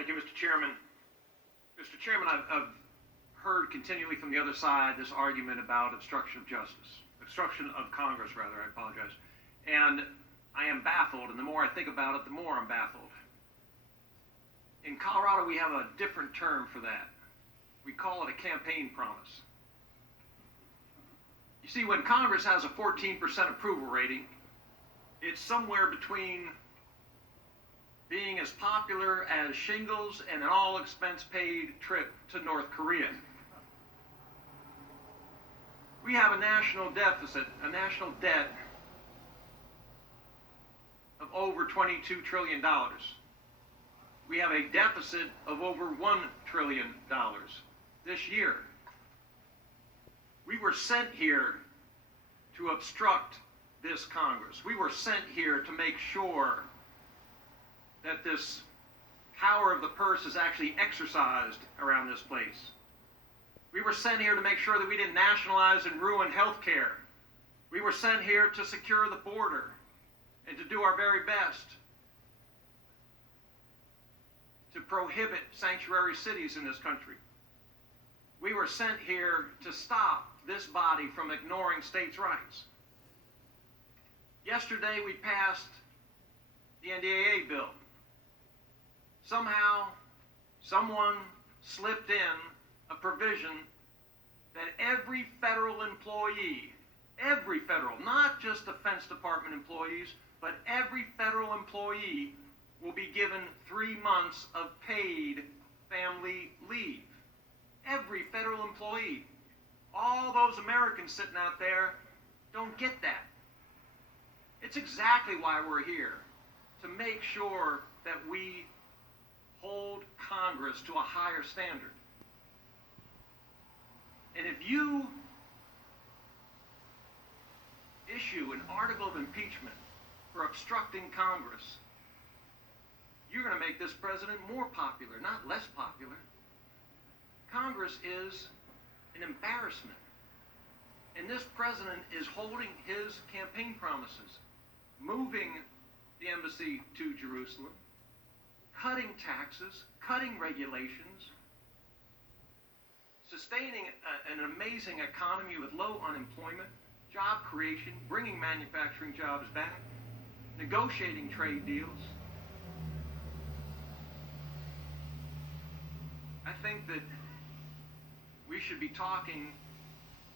Thank you, Mr. Chairman. Mr. Chairman, I've heard continually from the other side this argument about obstruction of justice, obstruction of Congress, rather, I apologize. And I am baffled, and the more I think about it, the more I'm baffled. In Colorado, we have a different term for that. We call it a campaign promise. You see, when Congress has a 14% approval rating, it's somewhere between being as popular as shingles and an all-expense-paid trip to North Korea. We have a national deficit, a national debt of over $22 trillion. We have a deficit of over $1 trillion this year. We were sent here to obstruct this Congress. We were sent here to make sure that this power of the purse is actually exercised around this place. We were sent here to make sure that we didn't nationalize and ruin health care. We were sent here to secure the border and to do our very best to prohibit sanctuary cities in this country. We were sent here to stop this body from ignoring states' rights. Yesterday we passed the NDAA bill. Somehow, someone slipped in a provision that every federal employee, not just Defense Department employees, but every federal employee will be given 3 months of paid family leave. Every federal employee. All those Americans sitting out there don't get that. It's exactly why we're here, to make sure that we hold Congress to a higher standard. And if you issue an article of impeachment for obstructing Congress, you're going to make this president more popular, not less popular. Congress is an embarrassment. And this president is holding his campaign promises, moving the embassy to Jerusalem, cutting taxes, cutting regulations, sustaining an amazing economy with low unemployment, job creation, bringing manufacturing jobs back, negotiating trade deals. I think that we should be talking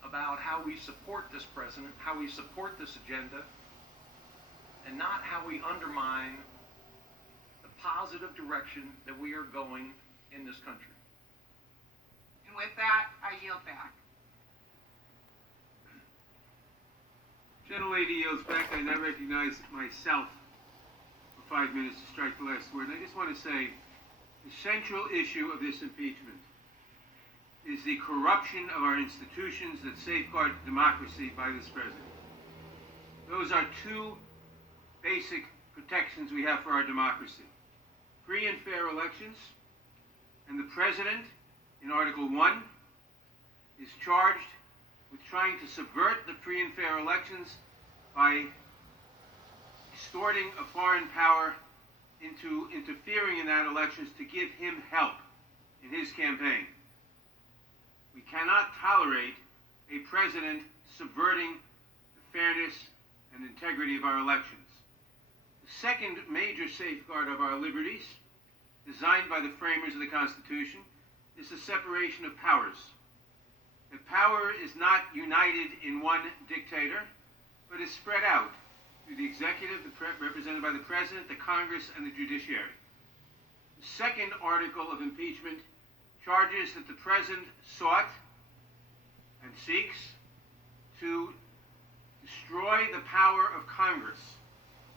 about how we support this president, how we support this agenda, and not how we undermine the positive direction that we are going in this country. And with that, I yield back. Gentlelady yields back. I now recognize myself for 5 minutes to strike the last word. And I just want to say the central issue of this impeachment is the corruption of our institutions that safeguard democracy by this president. Those are two basic protections we have for our democracy. Free and fair elections, and the president, in Article 1, is charged with trying to subvert the free and fair elections by extorting a foreign power into interfering in that elections to give him help in his campaign. We cannot tolerate a president subverting the fairness and integrity of our elections. The second major safeguard of our liberties, designed by the framers of the Constitution, is the separation of powers. That power is not united in one dictator, but is spread out through the executive, represented by the president, the Congress, and the judiciary. The second article of impeachment charges that the president sought and seeks to destroy the power of Congress.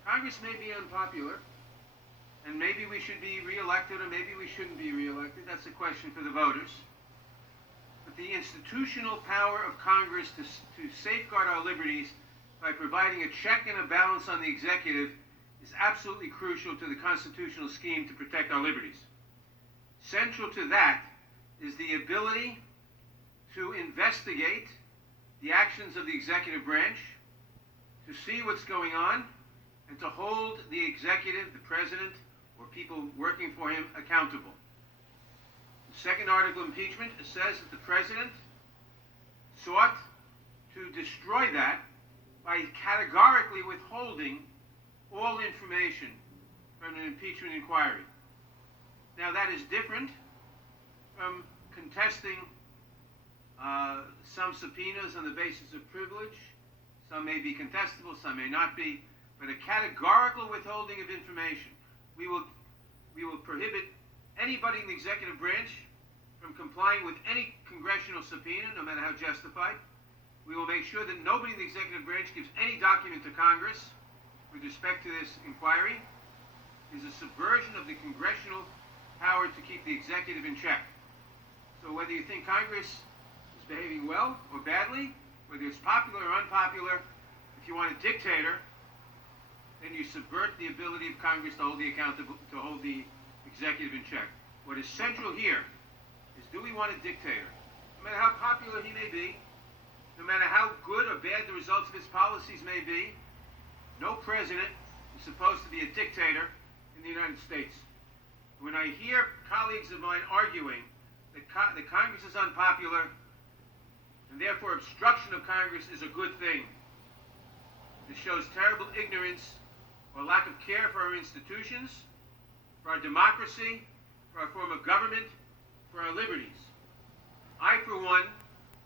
Congress may be unpopular, and maybe we should be reelected, or maybe we shouldn't be reelected. That's a question for the voters. But the institutional power of Congress to safeguard our liberties by providing a check and a balance on the executive is absolutely crucial to the constitutional scheme to protect our liberties. Central to that is the ability to investigate the actions of the executive branch, to see what's going on, and to hold the executive, the president, or people working for him accountable. The second article of impeachment says that the president sought to destroy that by categorically withholding all information from an impeachment inquiry. Now that is different from contesting some subpoenas on the basis of privilege. Some may be contestable, some may not be, but a categorical withholding of information. We will prohibit anybody in the executive branch from complying with any congressional subpoena, no matter how justified. We will make sure that nobody in the executive branch gives any document to Congress with respect to this inquiry. It is a subversion of the congressional power to keep the executive in check. So whether you think Congress is behaving well or badly, whether it's popular or unpopular, if you want a dictator, then you subvert the ability of Congress to hold the executive in check. What is central here is, do we want a dictator? No matter how popular he may be, no matter how good or bad the results of his policies may be, no president is supposed to be a dictator in the United States. When I hear colleagues of mine arguing that Congress is unpopular, and therefore obstruction of Congress is a good thing, this shows terrible ignorance or lack of care for our institutions, for our democracy, for our form of government, for our liberties. I, for one,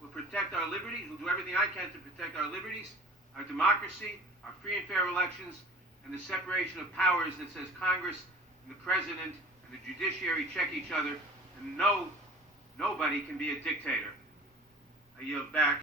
will protect our liberties, will do everything I can to protect our liberties, our democracy, our free and fair elections, and the separation of powers that says Congress and the President and the judiciary check each other, and nobody can be a dictator. I yield back.